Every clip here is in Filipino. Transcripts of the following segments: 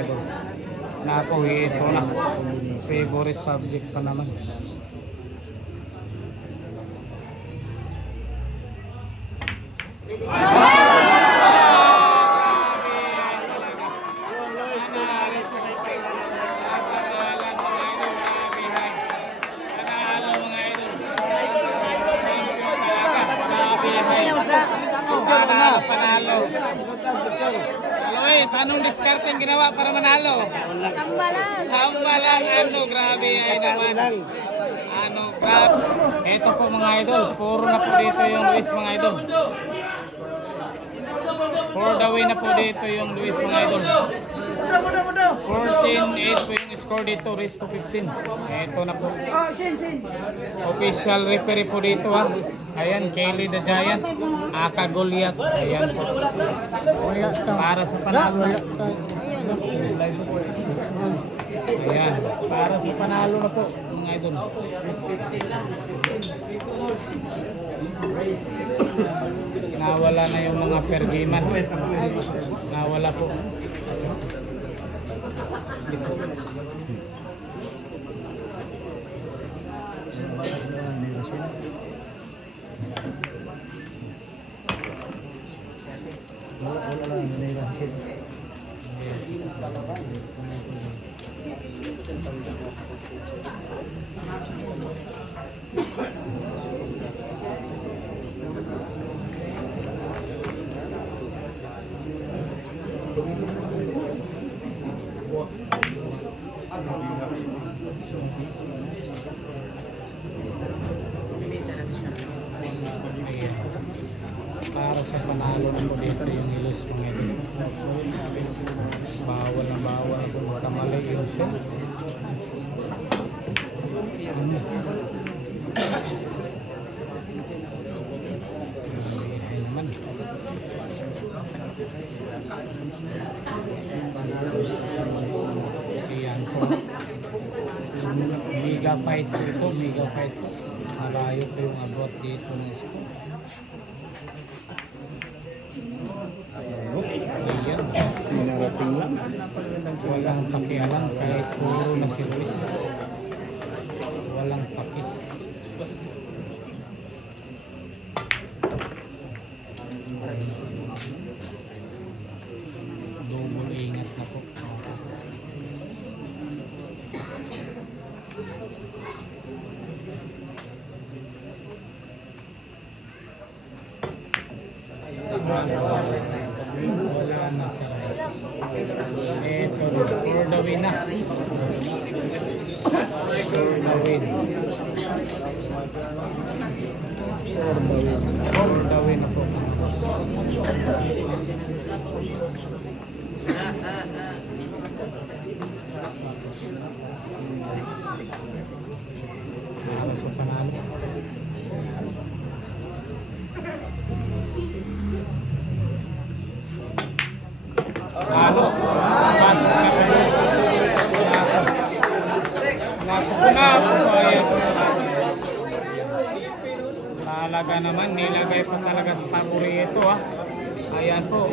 idol. Na po, ito na. Favorite subject pa naman. Panalo. Luis, anong diskarte ang ginawa para manalo? Tambalan. Tambalan, grabe ay naman. Grabe. Ito po mga idol, puro na po dito yung Luis mga idol. For the win na po dito yung Luis mga idol. 14-8 po yung score dito, race to 15. Ito na po. Official referee po dito ha. Ayan, Kelly the Giant. Aka Goliath. Ayan po. Para sa panalo. Ayan, para sa panalo na po mga idol. Nawala na yung mga pergiman. Nawala po. Para sa panalo na po dito yung ilos mga ito. Bawal na bawal kung makamali yun siya. Ay naman. Ayan po. Mega fight po ito. Mega fight po. Malayo po yung abot dito ng score. Ayan. Narating lang. Walang pakialam kahit puro na si Luis. Walang paki. Double ingat na po. Wala na siya. So for the win na. For the win. For the win na po. Para sa panalo. Ano? Pasok na kasi. Talaga naman, nilagay pa talaga sa paborito ha. Ayan po.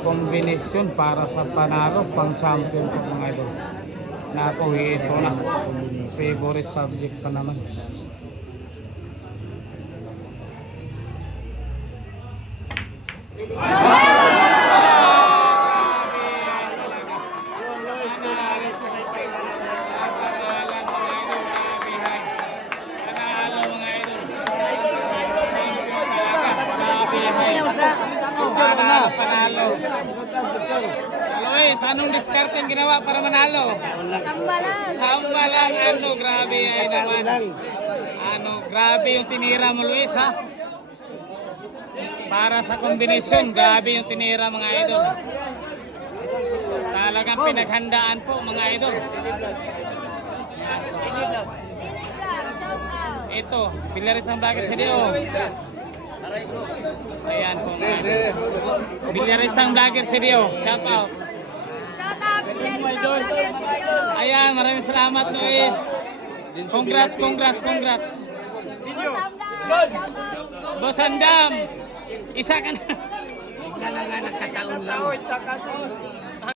Kombinasyon para sa panalo, pang champion po mga idol. Na po, ito na. Favorite subject pa naman. Panalo. Luis, anong diskarte ang ginawa para manalo? Tambalan. Tambalan, grabe ay naman. Grabe yung tinira mo Luis ha. Para sa kombinasyon, grabe yung tinira mga idol. Talagang pinaghandaan po mga idol. Ito, Pilaris ng Bagay Video. Ayan po mga idol. Pilaris ng Vlogger Video. Shout out. Shout out, Pilaris ng Vlogger Video. Ayan, maraming salamat Luis. Congrats. Boss Andam. Isa ka na. Nagkataon lang.